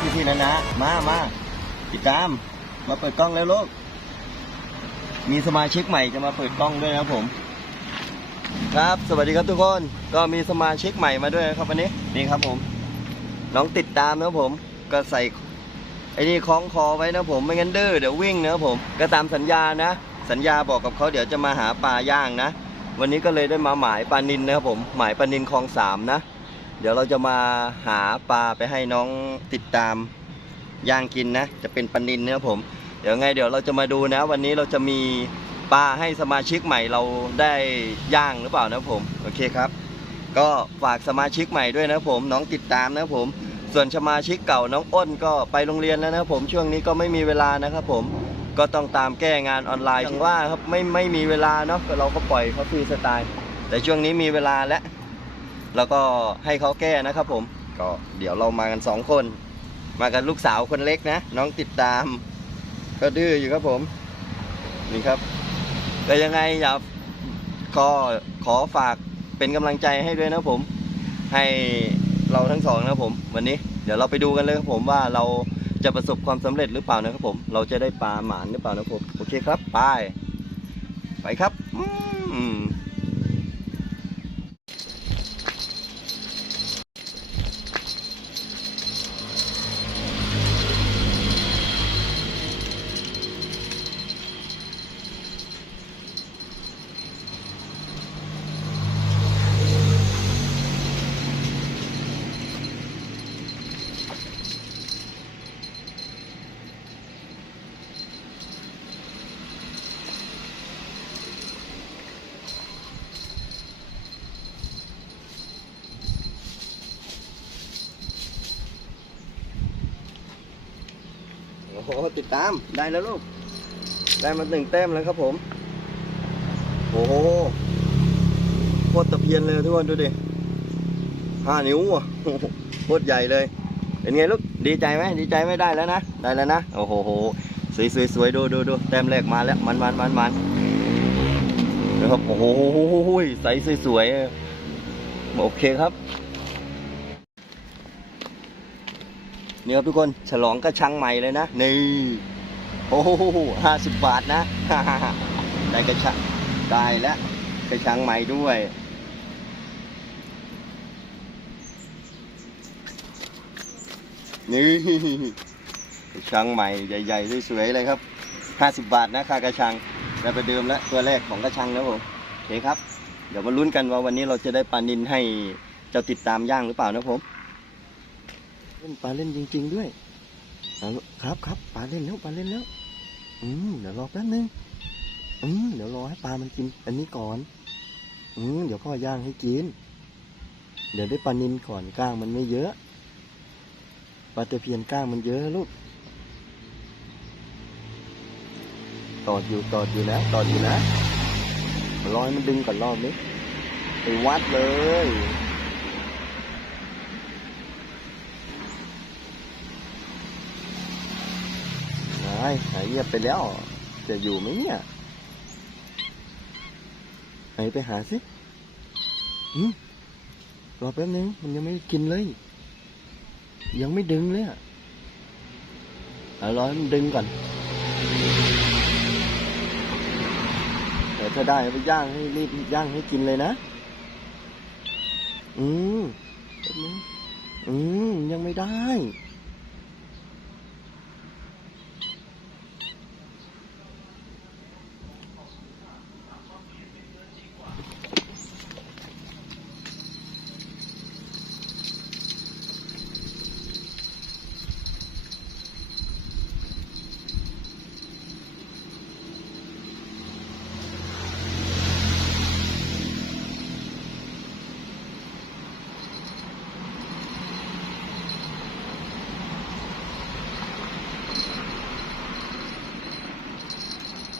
พี่พี่นะนะมามาติดตาม มาเปิดกล้องแล้วลูก มีสมาชิกใหม่จะมาเปิดกล้องด้วยนะผม ครับ สวัสดีครับทุกคน ก็มีสมาชิกใหม่มาด้วยครับวันนี้ นี่ครับผม น้องติดตามนะผม ก็ใส่ไอ้นี่คล้องคอไว้นะผม ไม่งั้นดื้อเดี๋ยววิ่งนะผม ก็ตามสัญญานะ สัญญาบอกกับเขาเดี๋ยวจะมาหาปลาย่างนะ วันนี้ก็เลยได้มาหมายปลานินนะครับผม หมายปลานินคลองสามนะ เดี๋ยวเราจะมาหาปลาไปให้น้องติดตามย่างกินนะ จะเป็นปลานินนะครับผม เดี๋ยวไงเดี๋ยวเราจะมาดูนะ วันนี้เราจะมีปลาให้สมาชิกใหม่เราได้ย่างหรือเปล่านะผมโอเคครับ ก็ฝากสมาชิกใหม่ด้วยนะผม น้องติดตามนะผม ส่วนสมาชิกเก่าน้องอ้นก็ไปโรงเรียนแล้วนะผมช่วงนี้ก็ไม่มีเวลานะครับผมก็ต้องตามแก้งานออนไลน์อย่างว่าครับไม่ไม่มีเวลาเนาะเราก็ปล่อยเขาฟรีสไตล์ แต่ช่วงนี้มีเวลาแล้ว แล้วก็ให้เขาแก้นะครับผม ก็เดี๋ยวเรามากันสองคน มากันลูกสาวคนเล็กนะ น้องติดตาม ก็ดื้ออยู่ครับผม นี่ครับก็ยังไงอย่าก็ขอฝากเป็นกำลังใจให้ด้วยนะผม ให้เราทั้งสองนะผม วันนี้เดี๋ยวเราไปดูกันเลยครับผมว่าเราจะประสบความสำเร็จหรือเปล่านะครับผม เราจะได้ปลาหมานหรือเปล่านะครับผม โอเคครับ ไป ไปครับ อืม โอ้โหติดตามได้แล้วลูก ได้มาหนึ่งแต้มแล้วครับผม โอ้โหโคตรตะเพียนเลยทุกคนดูดิห้านิ้วอะโคตรใหญ่เลยเป็นไงลูกดีใจไหมดีใจไม่ได้แล้วนะได้แล้วนะโอ้โหสวยสวยสวยดูดูดูแต้มแรกมาแล้วมันมันมันมันนะครับโอ้โหใสสวยสวยโอเคครับ นี่ครับทุกคนฉลองกระชังใหม่เลยนะนี่โอ้โหห้าสิบบาทนะได้กระชังได้แล้วกระชังใหม่ด้วยนี่กระชังใหม่ใหญ่ๆสวยๆเลยครับห้าสิบบาทนะค่ากระชังได้ปเดิมแล้วตัวแรกของกระชังแล้วผมโอเคครับ เดี๋ยวมาลุ้นกันว่าวันนี้เราจะได้ปลานินให้เจ้าติดตามย่างหรือเปล่านะผม เล่นปลาเล่นจริง ๆ ด้วยครับครับปลาเล่นแล้วปลาเล่นแล้ว อืมเดี๋ยวรอแป๊บนึงอืมเดี๋ยวรอให้ปลามันกิน อันนี้ก่อน อืมเดี๋ยวพ่อย่างให้กิน เดี๋ยวได้ปลานินก่อนก้างมันไม่เยอะปลาตะเพียนก้างมันเยอะลูกตอดอยู่ตอดอยู่นะตอดอยู่นะรอให้มันดึงก่อนรอบนี้ไปวัดเลย หายหาย เงียบไปแล้ว จะอยู่ไหมเนี่ย ไหนไปหาสิอืมรอแป๊บนึง มันยังไม่กินเลย ยังไม่ดึงเลยอะเอารอให้มันดึงก่อนเดี๋ยวถ้าได้ไปย่างให้รีบย่างให้กินเลยนะ อืมแป๊บนึงอืมยังไม่ได้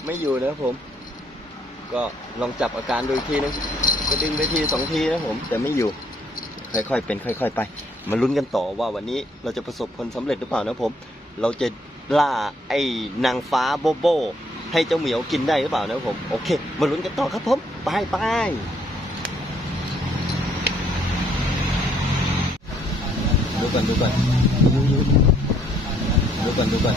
ไม่อยู่นะครับผม ก็ลองจับอาการดูอีกทีนึงก็ดึงไปทีสองทีนะผม แต่ไม่อยู่ ค่อยๆเป็น ค่อย ๆ ไป มาลุ้นกันต่อว่าวันนี้เราจะประสบผลสำเร็จหรือเปล่านะผม เราจะล่าไอ้นางฟ้าโบโบให้เจ้าเหมียวกินได้หรือเปล่านะผม โอเค มาลุ้นกันต่อครับผม ไปไปดูก่อนดูก่อน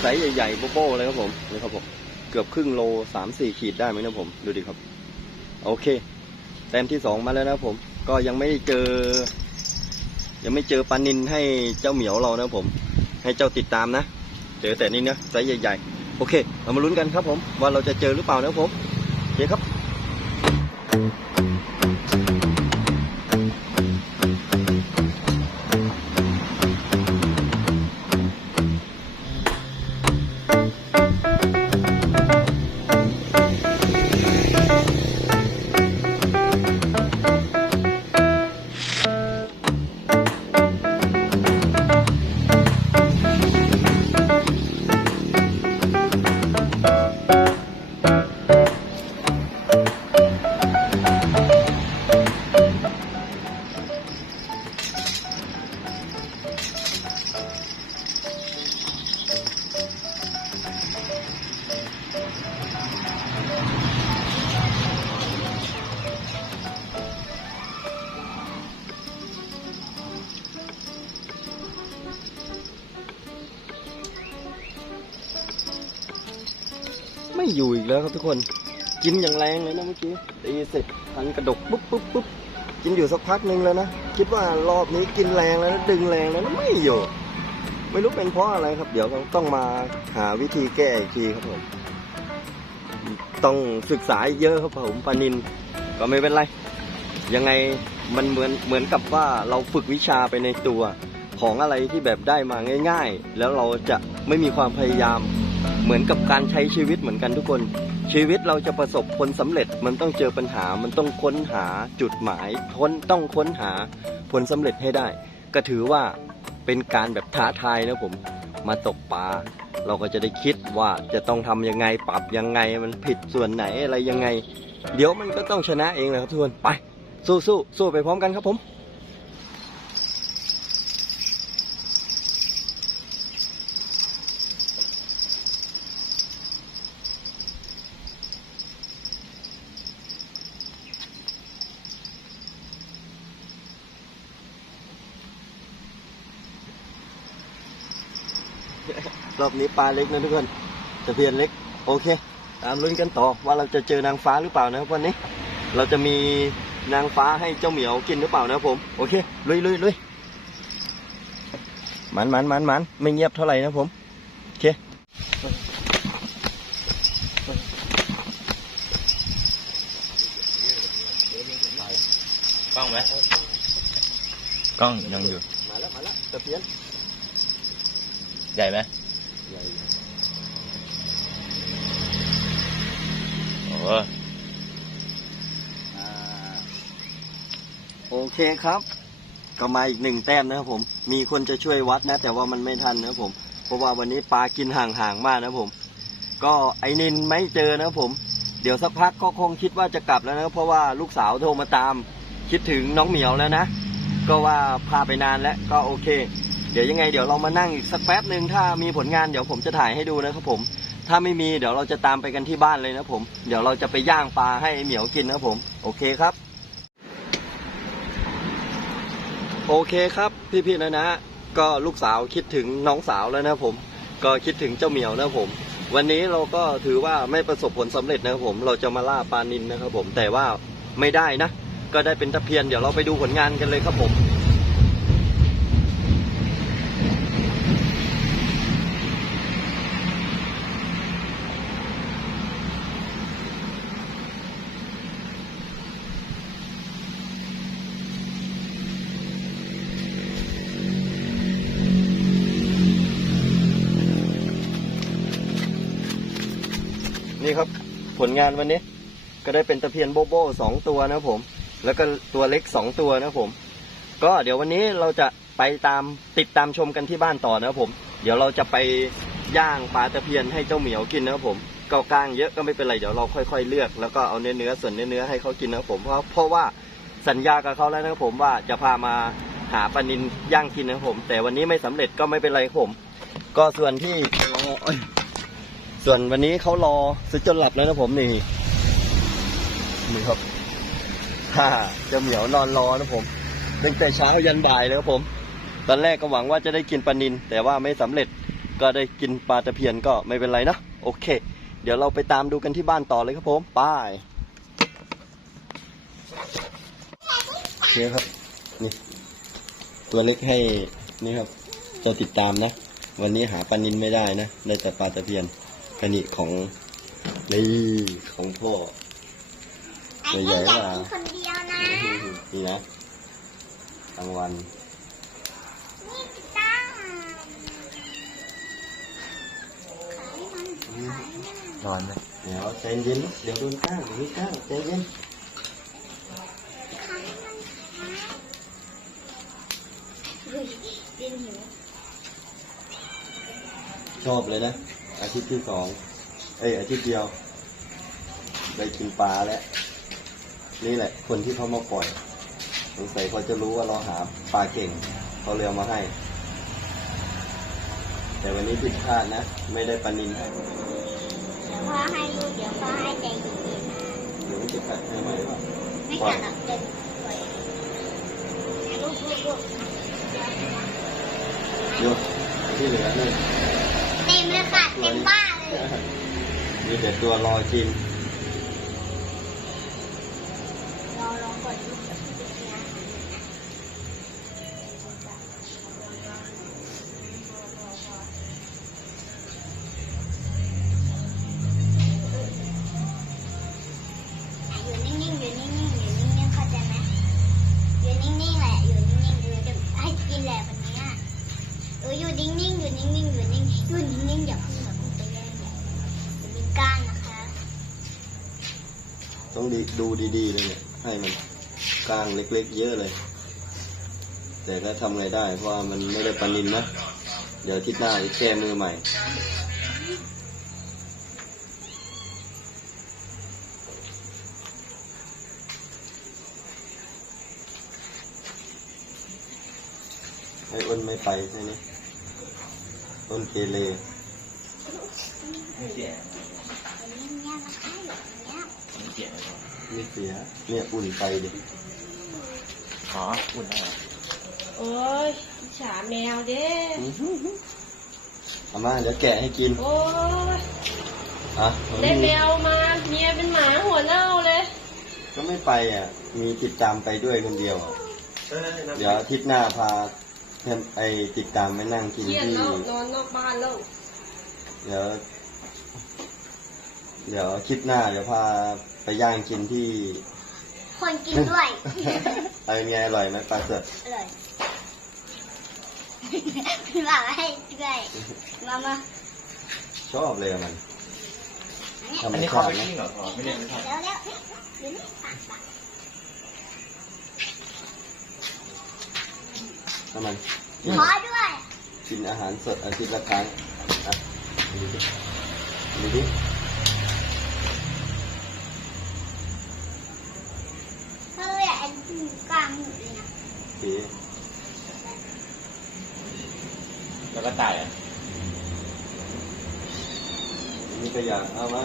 ไซส์ใหญ่ๆโบ๊ะๆเลยครับผมนี่ครับผมเกือบครึ่งโลสามสี่ขีดได้ไหมนะผมดูดิครับ โอเคแต้มที่สองมาแล้วนะผม ก็ยังไม่เจอ ยังไม่เจอปลานินให้เจ้าเหมียวเรานะผม ให้เจ้าติดตามนะเจอแต่นี่นะไซส์ใหญ่ๆโอเค เรามาลุ้นกันครับผม ว่าเราจะเจอหรือเปล่านะผมโอเคครับ อยู่อีกแล้วครับทุกคน กินอย่างแรงเลยนะเมื่อกี้ตีเสร็จพันกระดกปุ๊บปุ๊บปุ๊บกินอยู่สักพักหนึ่งแล้วนะ คิดว่ารอบนี้กินแรงแล้วดึงแรงแล้วไม่อยู่ ไม่รู้เป็นเพราะอะไรครับ เดี๋ยวต้องมาหาวิธีแก้อีกทีครับผม ต้องศึกษาเยอะครับผมปานินก็ไม่เป็นไร ยังไงมันเหมือนเหมือนกับว่าเราฝึกวิชาไปในตัว ของอะไรที่แบบได้มาง่าย ๆ แล้วเราจะไม่มีความพยายาม เหมือนกับการใช้ชีวิตเหมือนกันทุกคน ชีวิตเราจะประสบผลสำเร็จ มันต้องเจอปัญหา มันต้องค้นหาจุดหมายค้นต้องค้นหาผลสำเร็จให้ได้ ก็ถือว่าเป็นการแบบท้าทายนะผมมาตกปลาเราก็จะได้คิดว่าจะต้องทำยังไงปรับยังไงมันผิดส่วนไหนอะไรยังไง เดี๋ยวมันก็ต้องชนะเองนะครับทุกคนไปสู้สู้สู้ไปพร้อมกันครับผม รอบนี้ปลาเล็กนะทุกคนตะเพียนเล็ก โอเค ตามลุ้นกันต่อว่าเราจะเจอนางฟ้าหรือเปล่านะครับวันนี้ เราจะมีนางฟ้าให้เจ้าเหมียวกินหรือเปล่านะครับผม โอเค ลุยลุยลุยมันมันมันมันไม่เงียบเท่าไหร่นะผม โอเคกล้องไหมกล้องยังอยู่ มาแล้วมาแล้วตะเพียน ใหญ่ไหม ใหญ่โอ้โอเคครับ ก็มาอีกหนึ่งแต้มนะครับผม มีคนจะช่วยวัดนะ แต่ว่ามันไม่ทันนะครับผม เพราะว่าวันนี้ปลากินห่างๆมากนะผม ก็ไอ้นินไม่เจอนะครับผม เดี๋ยวสักพักก็คงคิดว่าจะกลับแล้วนะเพราะว่าลูกสาวโทรมาตาม คิดถึงน้องเหมียวแล้วนะ ก็ว่าพาไปนานแล้วก็โอเค เดี๋ยวยังไงเดี๋ยวเรามานั่งอีกสักแป๊บหนึ่งถ้ามีผลงานเดี๋ยวผมจะถ่ายให้ดูนะครับผม ถ้าไม่มีเดี๋ยวเราจะตามไปกันที่บ้านเลยนะผม เดี๋ยวเราจะไปย่างปลาให้เหมียวกินนะครับผม โอเคครับ โอเคครับพี่ๆนะนะ ก็ลูกสาวคิดถึงน้องสาวแล้วนะผม ก็คิดถึงเจ้าเหมียวนะผม วันนี้เราก็ถือว่าไม่ประสบผลสำเร็จนะครับผม เราจะมาล่าปลานินนะครับผมแต่ว่าไม่ได้นะ ก็ได้เป็นตะเพียนเดี๋ยวเราไปดูผลงานกันเลยครับผม ลงานวันนี้ ก็ได้เป็นตะเพียนโบโบสองตัวนะผม แล้วก็ตัวเล็กสองตัวนะผม ก็เดี๋ยววันนี้เราจะไปตามติดตามชมกันที่บ้านต่อนะผม เดี๋ยวเราจะไปย่างปลาตะเพียนให้เจ้าเหมียวกินนะผมก็กลางเยอะก็ไม่เป็นไรเดี๋ยวเราค่อย ๆ เลือก แล้วก็เอาเนื้อเนื้อส่วนเนื้อเนื้อให้เขากินนะผมเพราะเพราะว่าสัญญากับเขาแล้วนะผมว่าจะพามาหาปลานินย่างกินนะผม แต่วันนี้ไม่สำเร็จก็ไม่เป็นไรผม ก็ส่วนที่อเอ้ย ส่วนวันนี้เขารอซื้อจนหลับแล้วนะผมนี่นี่ครับฮ่าจ้าเหมียวนอนรอนะผมตั้งแต่เช้ายันบ่ายเลยครับผม ตอนแรกก็หวังว่าจะได้กินปลานินแต่ว่าไม่สำเร็จก็ได้กินปลาตะเพียนก็ไม่เป็นไรนะโอเค เดี๋ยวเราไปตามดูกันที่บ้านต่อเลยครับผมไปโอเคครับ นี่ ตัวเล็กให้นี่ครับตัวติดตามนะ วันนี้หาปลานินไม่ได้นะได้แต่ปลาตะเพียน อันนี้ของนี่ของพ่อไอ้ใหญ่นี่ๆอยากว่ากินคนเดียวนะ นี่นะกลางวันนี่พี่ตั้งขายมันขายมันร้อนไหมเดี๋ยวใจเย็นเดี๋ยวโดนข้างเดี๋ยวโดนข้างใจเย็นขายมันขายเฮ้ยดินหิวชอบเลยนะอา ทิตย์ที่สองเอ้ยอาทิตย์เดียว ได้กินปลาแล้ว นี่แหละ คนที่เขามาปล่อยสงสัยเขาจะรู้ว่าเราหาปลาเก่งเขาเลยเอามาให้ แต่วันนี้ผิดพลาดนะ ไม่ได้ปลานินให้เดี๋ยวพ่อให้ลูกเดี๋ยวพ่อให้ใจเย็นๆนะเดี๋ยวจะกัดให้ไหมวะไม่กัดหรอกเดินปล่อยลูกลูกลูก โยนที่เหลือนี่ เต็มเลยค่ะเต็มบ้านเลย มีแต่ตัวรอกินรอลองกดลูกกับพี่เนะอยู่นิ่งๆอยู่นิ่งๆอยู่นิ่งๆเข้าใจไหมอยู่นิ่งๆแหละอยู่นิ่งๆเออจะให้กินแหละวันเนี้ยเอออยู่นิ่งๆอยู่นิ่งๆอยู่นิ่งๆอยู่นิ่งๆอย่าเพิ่ง ต้องดูดีๆเลยเนี่ยให้มันกล้างเล็กๆ เยอะเลย แต่ก็ทำไงได้เพราะว่ามันไม่ได้ปนินนะ เดี๋ยวทิศหน้าจะแก้มือใหม่ไอ้อ้นไม่ไปใช่ไหมอ้นเกเร เสียเลยไม่เสีย เนี่ยอุ่นไปดิอ๋ออุ่นแล้วเหรอโอ้ยอิจฉาแมวเด้เอามาเดี๋ยวแกะให้กิน โอ้ยอะได้แมวมา เมียเป็นหมาหัวเน่าเลย ก็ไม่ไปอะ มีติดตามไปด้วยคนเดียวอะเดี๋ยวอาทิตย์หน้าพาเพื่อนไปติดตามไปนั่งกินเครียดที่แล้วนอนนอกบ้านแล้ว เดี๋ยว เดี๋ยวอาทิตย์หน้า เดี๋ยวพาไปย่างกินที่ คนกินด้วยอะไรไงอร่อยไหมปลาเสดเลยพี่บอกให้ด้วยมามาชอบเลยอะมันธรรมอันนี้เข้าชาไปตินะกิ้งเหรออ๋อไม่ได้ไม่ใช่เดี๋ยวเดี๋ยวเดี๋ยวนี่ปากปากถ้ามันขอด้วย กินอาหารสดอาทิตย์ละครั้งอะดูดิดูดิ เฮ้ยอันกลางหมดเลยนะ โอเค แล้วก็ตายอะ อันนี่ก็อยากเอามา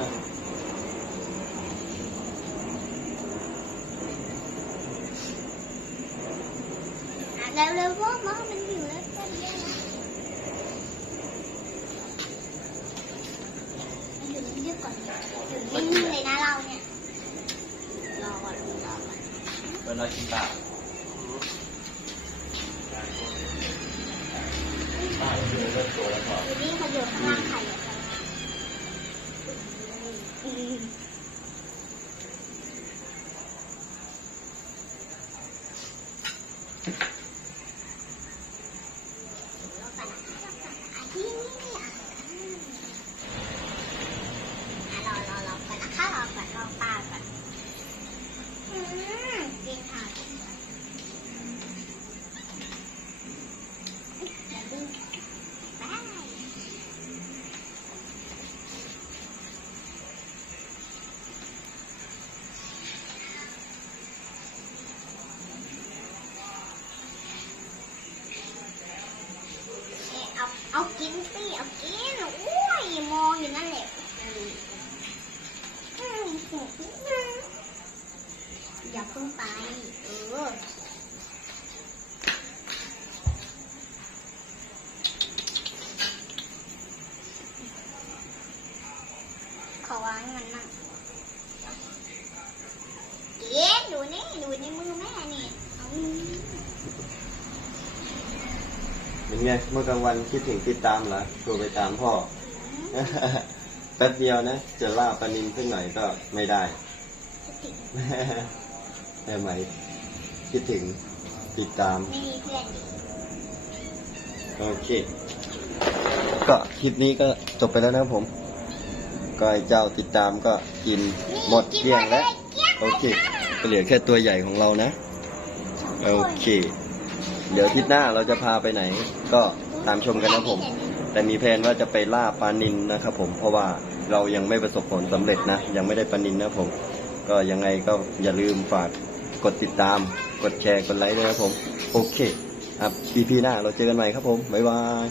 อะเร็วเร็วพวกมันมันอยู่แล้วก็เยอะนะมันอยู่นิ่งๆก่อนอยู่นิ่งๆเลยนะเราเนี่ยรอก่อนรอก่อน เวลากินตาตายเริ่มโตแล้วพออยู่นี่เขาอยู่ข้างล่างไข่อะค่ะอืม รอก่อนนะคะรอก่อนนะคะที่นี่อะอะรอรอรอก่อนนะคะรอ อย่าเพิ่งไป เออ ข อวางให้มันมั่งเอ๊ะดูนี่ดูในมือแม่นี่เอาเป็นไงเมื่อกลางวันคิดถึงติดตามเหรอโทรไปตามพ่อ แป๊บเดียวนะ จะล่าปลานินสักหน่อยก็ไม่ได้สติแม่ไหมคิดถึงติดตาม ไม่มีเพื่อนดิโอเค ก็คลิปนี้ก็จบไปแล้วนะครับผม ก็ให้เจ้าติดตามก็กินหมดเกลี้ยงแล้วโอเคก็เหลือแค่ตัวใหญ่ของเรานะ โอเค เดี๋ยวทิศหน้าเราจะพาไปไหน ก็ตามชมกันนะผม แต่มีแผนว่าจะไปล่าปลานินนะครับผม เพราะว่าเรายังไม่ประสบผลสำเร็จนะ ยังไม่ได้ปลานินนะผม ก็ยังไงก็อย่าลืมฝากกดติดตาม กดแชร์ กดไลค์ด้วยนะครับผม โอเคครับ EP หน้าเราเจอกันใหม่ครับผม บ๊ายบาย